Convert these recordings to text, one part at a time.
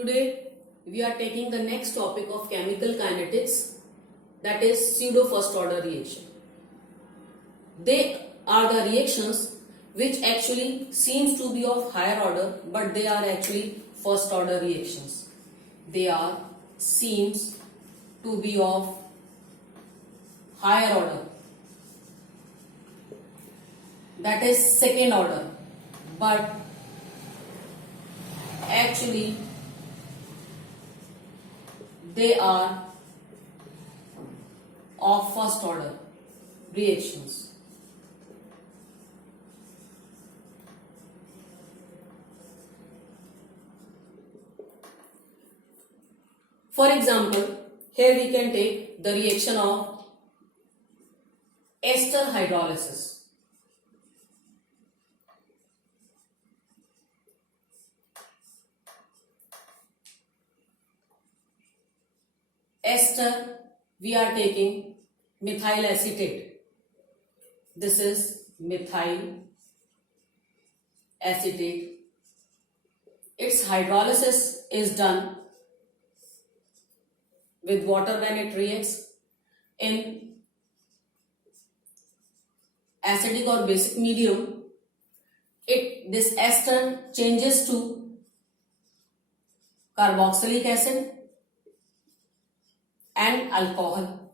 Today we are taking the next topic of chemical kinetics, that is pseudo first order reaction. They are the reactions which actually seems to be of higher order, but they are actually first order reactions. They are seems to be of higher order, that is second order, but actually they are of first order reactions. For example, here we can take the reaction of ester hydrolysis. Ester, we are taking methyl acetate. This is methyl acetate. Its hydrolysis is done with water when it reacts in acidic or basic medium. This ester changes to carboxylic acid and alcohol.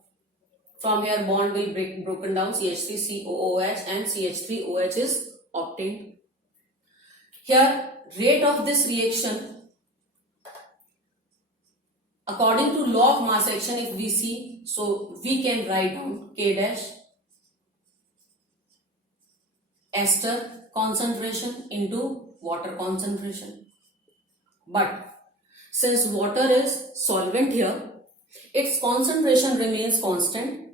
From here bond will be broken down, CH3COOH and CH3OH is obtained. Here rate of this reaction according to law of mass action, if we see, so we can write down K dash ester concentration into water concentration. But since water is solvent here, its concentration remains constant.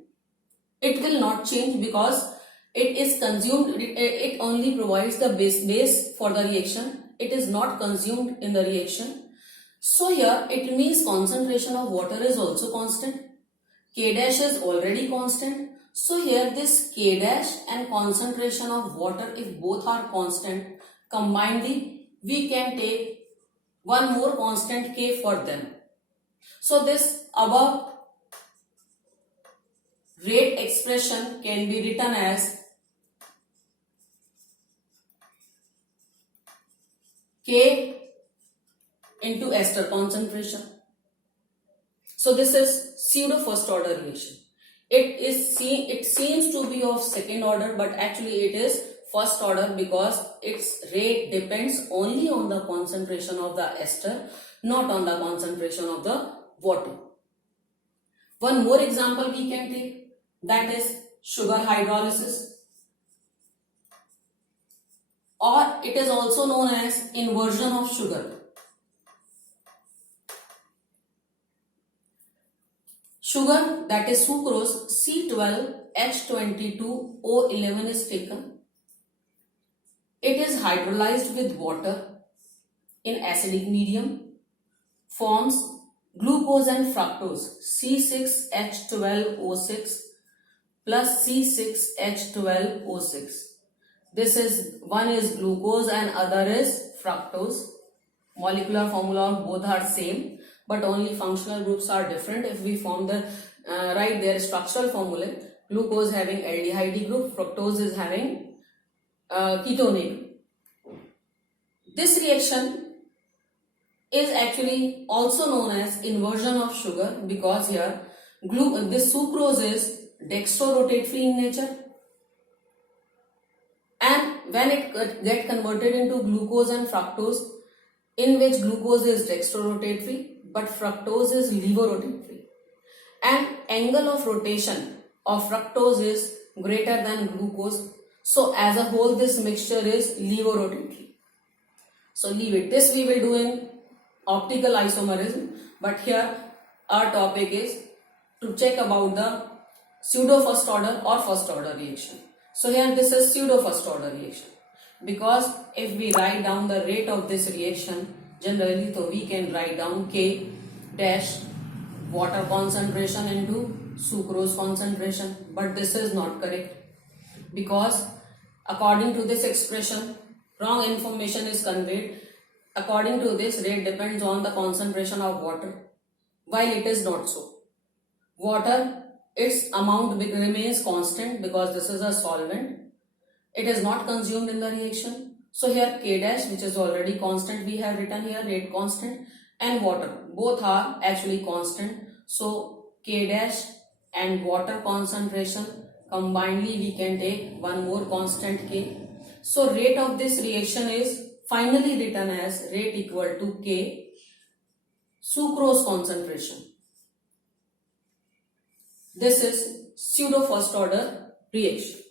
It will not change because it is consumed, it only provides the base for the reaction. It is not consumed in the reaction. So here it means concentration of water is also constant. K dash is already constant. So here this K dash and concentration of water, if both are constant, combinedly we can take one more constant K for them. So this above rate expression can be written as K into ester concentration. So this is pseudo first order reaction. It seems to be of second order, but actually it is first order because its rate depends only on the concentration of the ester, not on the concentration of the water. One more example we can take, that is sugar hydrolysis, or it is also known as inversion of sugar. Sugar, that is sucrose, C12H22O11 is taken. It is hydrolyzed with water in acidic medium, forms glucose and fructose, C6H12O6 plus C6H12O6. This is, one is glucose and other is fructose. Molecular formula of both are same, but only functional groups are different. If we form the write their structural formula, glucose having aldehyde group, fructose is having ketonic. This reaction is actually also known as inversion of sugar because here this sucrose is dextrorotate free in nature, and when it get converted into glucose and fructose, in which glucose is dextrorotate free but fructose is levorotatory free, and angle of rotation of fructose is greater than glucose. So as a whole this mixture is levorotatory. So leave it. This we will do in optical isomerism, but here our topic is to check about the pseudo first order or first order reaction. So here this is pseudo first order reaction because if we write down the rate of this reaction generally, so we can write down K dash water concentration into sucrose concentration, but this is not correct because according to this expression wrong information is conveyed. According to this, rate depends on the concentration of water, while it is not so. Water, its amount remains constant because this is a solvent. It is not consumed in the reaction. So here K dash, which is already constant, we have written here rate constant, and water, both are actually constant. So K dash and water concentration combinedly we can take one more constant K. So rate of this reaction is finally written as rate equal to K sucrose concentration. This is pseudo first order reaction.